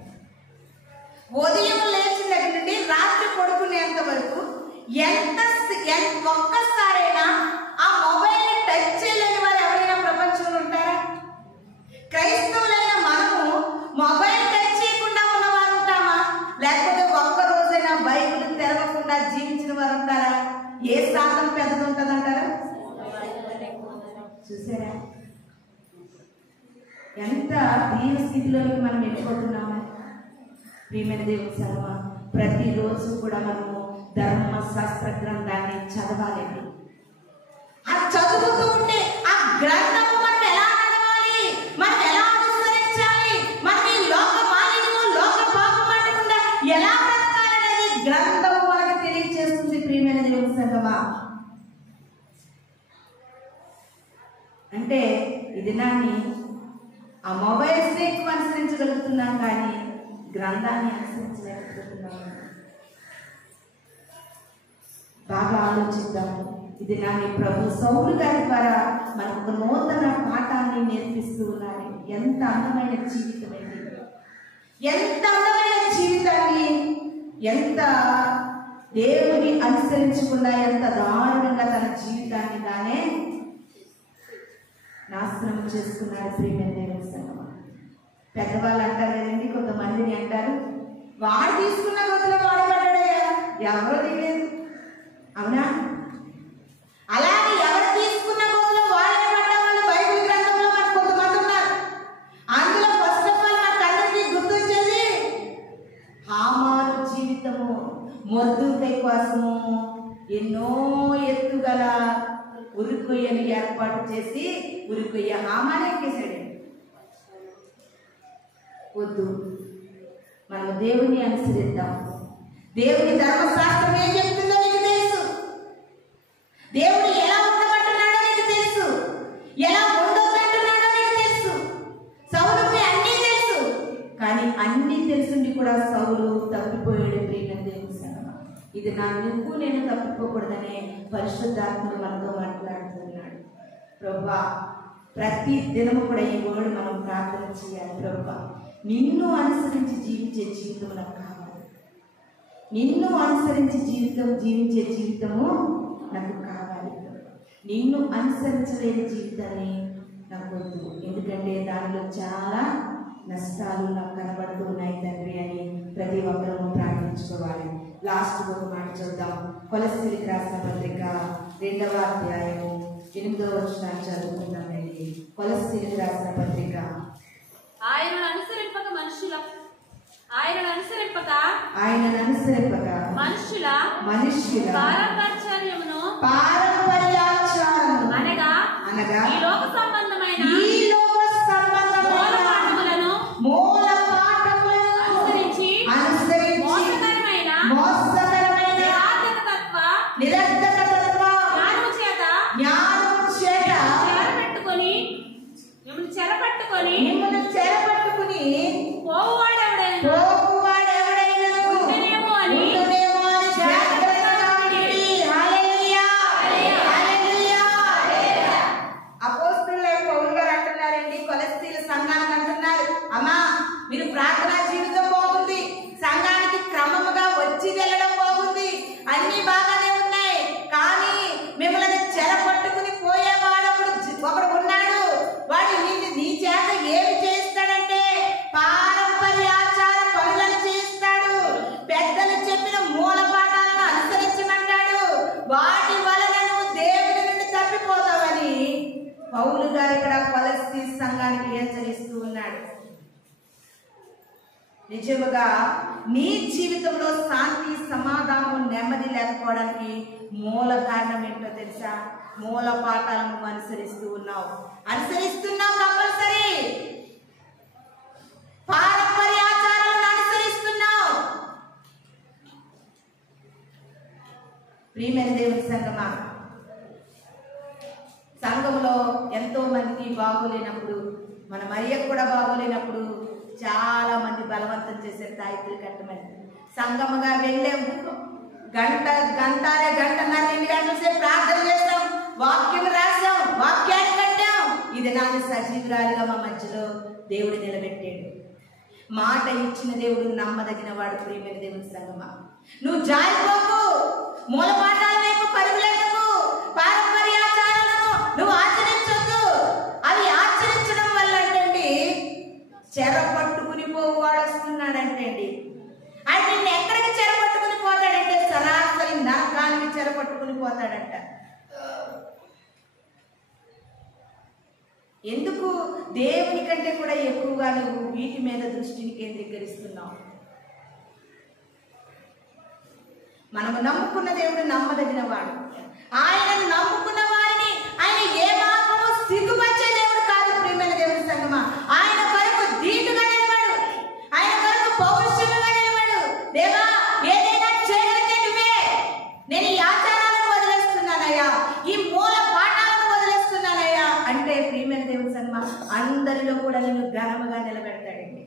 ఉదయం లేచిన దగ్గర నుండి రాత్రి పడుకునేంత వరకు ఒక్కసారైనా ఆ మొబైల్ని టచ్ చేయలేని వారు ఎవరైనా ప్రపంచంలో ఉంటారా? క్రైస్తవులైన మనము మొబైల్ టచ్ చేయకుండా ఉన్నవారు ఉంటామా? లేకపోతే ఒక్క రోజైనా బైబిల్ తెరవకుండా జీవించిన వారు ఉంటారా? ఏ శాతం పెద్దది ఉంటుందంటారా? చూసారా ఎంత దీన స్థితిలోకి మనం వెళ్ళిపోతున్నాము. ప్రియమైన దేవుని సంగమా, ప్రతిరోజు కూడా మనము ధర్మశాస్త్ర గ్రంథాన్ని చదవాలండి. ఆ చదువుతూ ఉంటే ఆ గ్రంథము మనం ఎలా చదవాలి, మనం ఎలా అనుసరించాలి, మనం ఈ లోక మాలిన్యము లోక పాపం అంటకుండా ఎలా బ్రతకాలనేది గ్రంథము మనకు తెలియజేస్తుంది. ప్రియమైన దేవుని సంగమా, అంటే ఈ దినాన్ని ఆ మొబైల్స్ని ఎక్కువ అనుసరించగలుగుతున్నాం, కానీ గ్రంథాన్ని అనుసరించలేకపోతున్నాము. బాగా ఆలోచిద్దాము. ఇది నాని ప్రభు సౌలు గారి ద్వారా మనకు ఒక నూతన పాఠాన్ని నేర్పిస్తూ ఉన్నారు. ఎంత అందమైన జీవితం అండి, ఎంత అందమైన జీవితాన్ని, ఎంత దేవుని అనుసరించకుండా ఎంత దారుణంగా తన జీవితాన్ని తానే నాశనం చేసుకున్నాడు. ప్రియమైన దేవుని సంగమా, పెద్దవాళ్ళు అంటారు కదండి, కొంతమందిని అంటారు, వాడు తీసుకున్న గొంతులో వాడు పడ్డాడయ్యా, ఎవరో తెలియదు. అవునా? అలాగే ఎవరు తీసుకున్న గొంతులో వాళ్ళే పడ్డ వాళ్ళు బైబిల్ గ్రంథంలో మనకు కొంతమంది ఉన్నారు. అందులో ఫస్ట్ ఆఫ్ ఆల్ నాకు అందరికీ గుర్తొచ్చేది హామాను జీవితము. మొర్దుకై కోసము ఎన్నో ఎత్తుగల ఉరికొయ్యని ఏర్పాటు చేసి ఉరికొయ్య హామాని ఎక్కేసాడు. వద్దు, మనం దేవుని అనుసరిద్దాం. దేవుని ధర్మశాస్త్రం ఏం చెప్తుందో నీకు తెలుసు, దేవుడు ఎలా ఉండమంటున్నాడో నీకు తెలుసు, ఎలా ఉండొద్దంటున్నాడో నీకు తెలుసు. సౌలుకి అన్నీ తెలుసు, కానీ అన్నీ తెలుసుండి కూడా సౌలు తప్పిపోయాడు. ప్రియమైన దేవుని సంగమా, ఇది నువ్వు నేను తప్పిపోకూడదనే పరిశుద్ధాత్ముడు మనతో మాట్లాడుతున్నాడు. ప్రభువా, ప్రతి దినము కూడా ఈ వర్డ్ మనం ప్రార్థన చేయాలి. ప్రభువా, నిన్ను అనుసరించి జీవించే జీవితం నాకు కావాలి, నిన్ను అనుసరించి జీవించే జీవితము నాకు కావాలి. నిన్ను అనుసరించలేని జీవితాన్ని నాకు వద్దు, ఎందుకంటే దానిలో చాలా నష్టాలు నాకు కనబడుతూ ఉన్నాయి తండ్రి అని ప్రతి ఒక్కరూ ప్రార్థించుకోవాలి. లాస్ట్ ఒక మాట చూద్దాం. కొలస్సీలకు రాసిన పత్రిక 2వ అధ్యాయము 8వ వచనాన్ని చదువుకుందామండి. కొలస్సీలకు రాసిన పత్రిక. ఆయనను అనుసరింపక మనుషుల పారంపర్యాచారమును అనగా ఈ లోక సంబంధమైన మూల పాఠములను అనుసరించి మోసకరమైన నిరర్ధకత్వ జ్ఞానము చేత చెరపట్టుకొని పోవువాడెవడైనా ఉండునేమో అని జాగ్రత్తగా ఉండి. హల్లెలూయా, హల్లెలూయా. అపోస్తలులైన పౌలు గారు అంటున్నారండి, కొలస్సీల సంఘానికి అంటున్నారు, అమ్మా మీరు ప్రార్థనా జీవితం బాగుంది, సంఘానికి క్రమముగా వచ్చి వెళ్ళడం బాగుంది, పౌలు గారు ఇక్కడ కొలస్సీ సంఘానికి హెచ్చరిస్తూ ఉన్నాడు. నిజముగా నీ జీవితంలో శాంతి, సమాధానం, నెమ్మది లేకపోవడానికి మూల కారణం ఏంటో తెలుసా? మూల పాఠాలను అనుసరిస్తున్నావు కంపల్సరీ. పారంపర్య ఆచారాలను అనుసరిస్తున్నావు. ప్రియమైన దేవుని సంగమా, సంఘంలో ఎంతో మందికి బాగోలేనప్పుడు, మన మరియకు కూడా బాగోలేనప్పుడు చాలా మంది బలవంతం చేసే తాయితులు కట్టమని సంఘముగా వెళ్ళాము. గంటన్నర 2 గంటల సేపు ప్రార్థన చేస్తాం, వాక్యం రాసాం, వాక్యాన్ని కట్టాం. ఇది నాన్న సజీవురాలుగా మా మధ్యలో దేవుడు నిలబెట్టాడు. మాట ఇచ్చిన దేవుడు నమ్మదగిన వాడు. ప్రియమైన దేవుని సంగమా, నువ్వు జారిపోకు, మూలపాఠాల వైపు పరుగులెట్టకు, పారంపర్యాచారాలను నువ్వు ఆచరించొద్దు. అవి ఆచరించడం వల్ల అంటండి చెర పట్టుకుని పోవాడు వస్తున్నాడంటండి. ఆయన నిన్ను ఎక్కడికి చెర పట్టుకుని పోతాడంటే సరాసరి నరకానికి చెర పట్టుకుని పోతాడంట. ఎందుకు దేవుని కంటే కూడా ఎక్కువగా నువ్వు వీటి మీద దృష్టిని కేంద్రీకరిస్తున్నావు? మనము నమ్ముకున్న దేవుడు నమ్మదగిన వాడు. ఆయన నమ్ముకున్న వారిని ఆయన ఏ మాత్రము సిగ్గుపరిచే దేవుడు కాదు. ప్రియమైన దేవుని సంగమా, ఆయన కొరకు ధీటుగా నిలబడు, ఆయన కొరకు పౌరుషంగా నిలబడు. దేవా, ఏదైనా చేయగలిగితే నువ్వే. నేను ఈ ఆచారాలను వదిలేస్తున్నానయ్యా, ఈ మూల పాఠాలను వదిలేస్తున్నానయ్యా అంటే ప్రియమైన దేవుని సంగమా, అందరిలో కూడా నేను ఘనముగా నిలబెడతాడండి.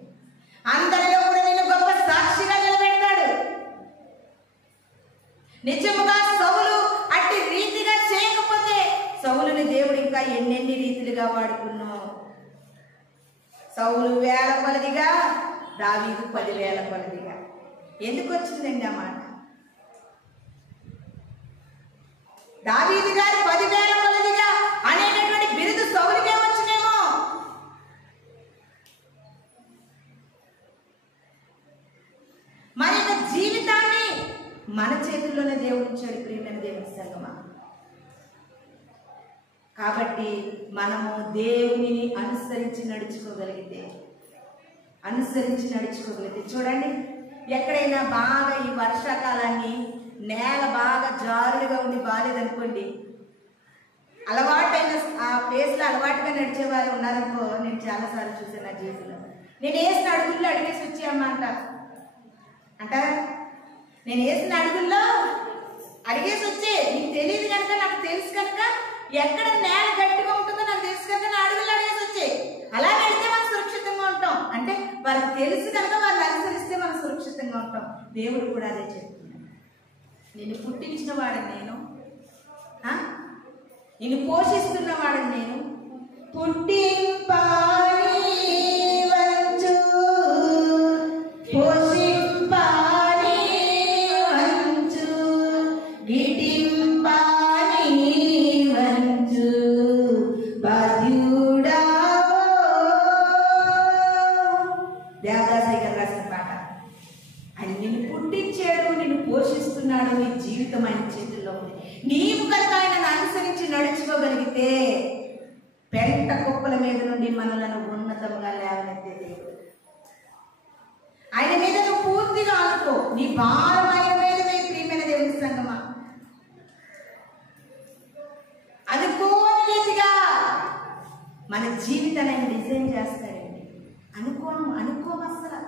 అందరిలో కూడా నేను గొప్ప సాక్షిగా నిలబెడతాడు. నిజముగా సౌలు అట్టి రీతిగా చేయకపోతే సౌలుని దేవుడు ఇంకా ఎన్నెన్ని రీతిలుగా వాడుకున్నాం. సౌలు 1000 కొలదిగా, దావీదు 10,000 కొలదిగా. ఎందుకు వచ్చిందండి ఆ మాట? దావీదు గారు 10,000 కొలదిగా అనేటటువంటి బిరుదు సౌలుకే వచ్చినేమో. మరి జీవితాన్ని మన చేతుల్లోనే దేవుడు ఉంచాడు. ప్రియమైన దేవుని సంగమా, కాబట్టి మనము దేవునిని అనుసరించి నడుచుకోగలిగితే చూడండి, ఎక్కడైనా బాగా ఈ వర్షాకాలాన్ని నేల బాగా జారులుగా ఉండి బాగాలేదనుకోండి, అలవాటైన ఆ ప్లేస్లో అలవాటుగా నడిచేవారు ఉన్నారనుకో, నేను చాలాసార్లు చూసాను నా జీవితంలో. నేను వేసిన అడుగుల్లో అడిగేసి వచ్చాయమ్మా అంటారా? నేను వేసిన అడుగుల్లో అడిగేసి వచ్చే, నీకు తెలియదు కనుక, నాకు తెలుసు కనుక, ఎక్కడ నేల గట్టిగా ఉంటుందో నాకు తెలుసు కనుక నా అడుగుల్లో అడిగేసి వచ్చే. అలా వెళ్తే మనం సురక్షితంగా ఉంటాం. అంటే వాళ్ళకి తెలుసు కనుక వాళ్ళు అనుసరిస్తే మనం సురక్షితంగా ఉంటాం. దేవుడు కూడా అదే చెప్తున్నాడు. నిన్ను పుట్టించిన వాడని నేను, నిన్ను పోషిస్తున్న వాడని నేను. పుట్టింపాని వంచు, పోషింపాని వంచు, గిటింపాని వంచు, బాధ్యుడా. దేవదాసయ్య గారు రాసిన పాట. ఆయన నిన్ను పుట్టించాడు, నిన్ను పోషిస్తున్నాడు, నీ జీవితం ఆయన చేతుల్లో ఉంది. నీవు కనుక ఆయనను అనుసరించి నడుచుకోగలిగితే పెంట కుప్పల మీద నుండి మనలను ఉన్నతంగా లేవనెత్తే దేవుడు. ఆయన మీద నువ్వు పూర్తిగా అనుకో, నీ భారం ఆయన మీద వేయి. ప్రియమైన దేవుని సంగమా, అనుకోని రీతిగా మన జీవితాన్ని ఆయన డిజైన్ చేస్తాడండి. అనుకోము అసలు.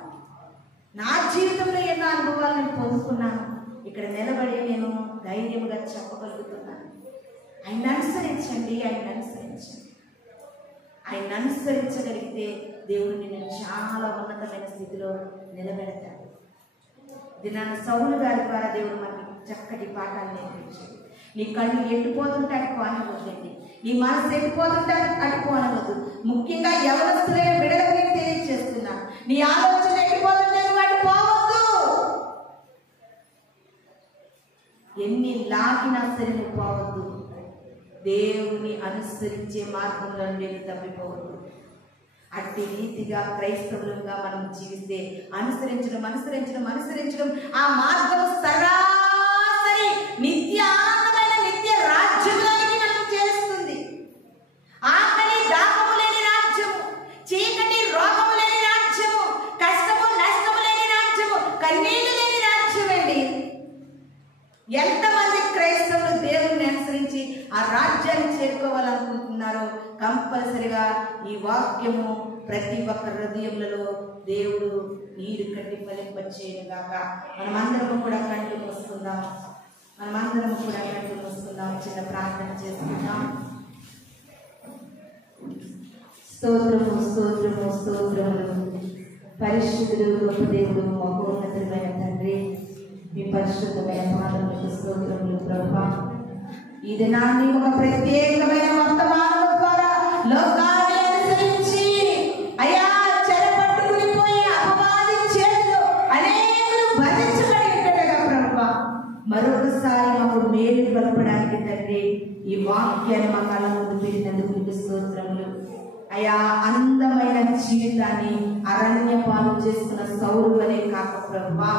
నా జీవితంలో ఎన్నో అనుభవాలు నేను పొందుకున్నాను. ఇక్కడ నిలబడి నేను ధైర్యంగా చెప్పగలుగుతున్నాను. ఆయన అనుసరించండి. ఆయన అనుసరించగలిగితే దేవుడు నిన్ను చాలా ఉన్నతమైన స్థితిలో నిలబెడతాడు. దినాన సౌలు గారి ద్వారా దేవుడు మనకి చక్కటి పాఠాలు నేర్పించాడు. నీ కళ్ళు ఎట్టుపోతుంటే అటు పోనవద్దండి, నీ మనసు ఎట్టుపోతుంటే అటు పోనవద్దు. ముఖ్యంగా యవనస్తులైన బిడ్డలకు నేను తెలియజేస్తున్నాను, నీ ఆలోచన ఎట్టుపోతుంటే నువ్వు అటు పోవద్దు. ఎన్ని లాగినా సరే నువ్వు పోవద్దు. దేవుని అనుసరించే మార్గంలో నేను తప్పిపోవద్దు. అట్టి రీతిగా క్రైస్తవులుగా మనం జీవిస్తే అనుసరించడం ఆ మార్గం సరాసరి నిత్య ఆనందమైన నిత్య రాజ్యంలోనికి మనం చేస్తుంది. ఆఖరి క్రైస్తవులు దేవుణ్ణి అనుసరించి ఆ రాజ్యాన్ని చేరుకోవాలనుకుంటున్నారో కంపల్సరిగా ఈ వాక్యము ప్రతి ఒక్క హృదయములలో దేవుడు నీరు కట్టి ఫలింపచేయను గాక. మనమందరము కూడా కళ్ళు మూసుకుందాం. చిన్న ప్రార్థన చేసుకుందాం. స్తోత్రము స్తోత్రము స్తోత్రములు. పరిశుద్ధుడు గొప్ప దేవుడు మహోన్నతమైన తండ్రి, మీ పరిశుద్ధమైన పాదములకు స్తోత్రములు ప్రభువా. ఈ దినాన్ని ఒక ప్రత్యేకమైన వర్తమానం ద్వారా లోకాన్ని అనుసరించి అయ్యా చెరపట్టుకుని పోయి అపవాది చేతిలో అనేకులు బంధించబడి ఉంటాడుగా ప్రభువా. మరొకసారి మాకు మేలు కలపడానికి తండ్రి ఈ వాక్యాన్ని మా కళ్ళ ముందు పెట్టినందుకు మీకు స్తోత్రములు. అయా అందమైన జీవితాన్ని అరణ్యపాలు చేసుకున్న సౌలు అనే కాక ప్రభువా,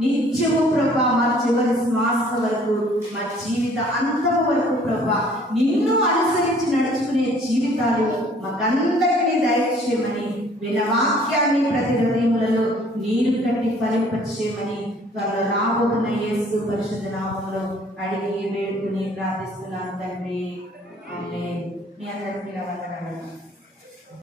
నిత్యము ప్రభా మా చివరి శ్వాస వరకు, మా జీవిత అంతం వరకు ప్రభా నిన్ను అనుసరించి నడుచుకునే జీవితాలు మాకందరికీ దయచేయమని, విన్న వాక్యాన్ని ప్రతి హృదయములలో నీరు కట్టి ఫలింపచేయమని త్వరలో రాబోతున్న యేసు పరిశుద్ధ నామములో అడిగి వేడుకుని ప్రార్థిస్తున్నాను తండ్రి. ఆమేన్. మీ అందరికీ వందనాలు.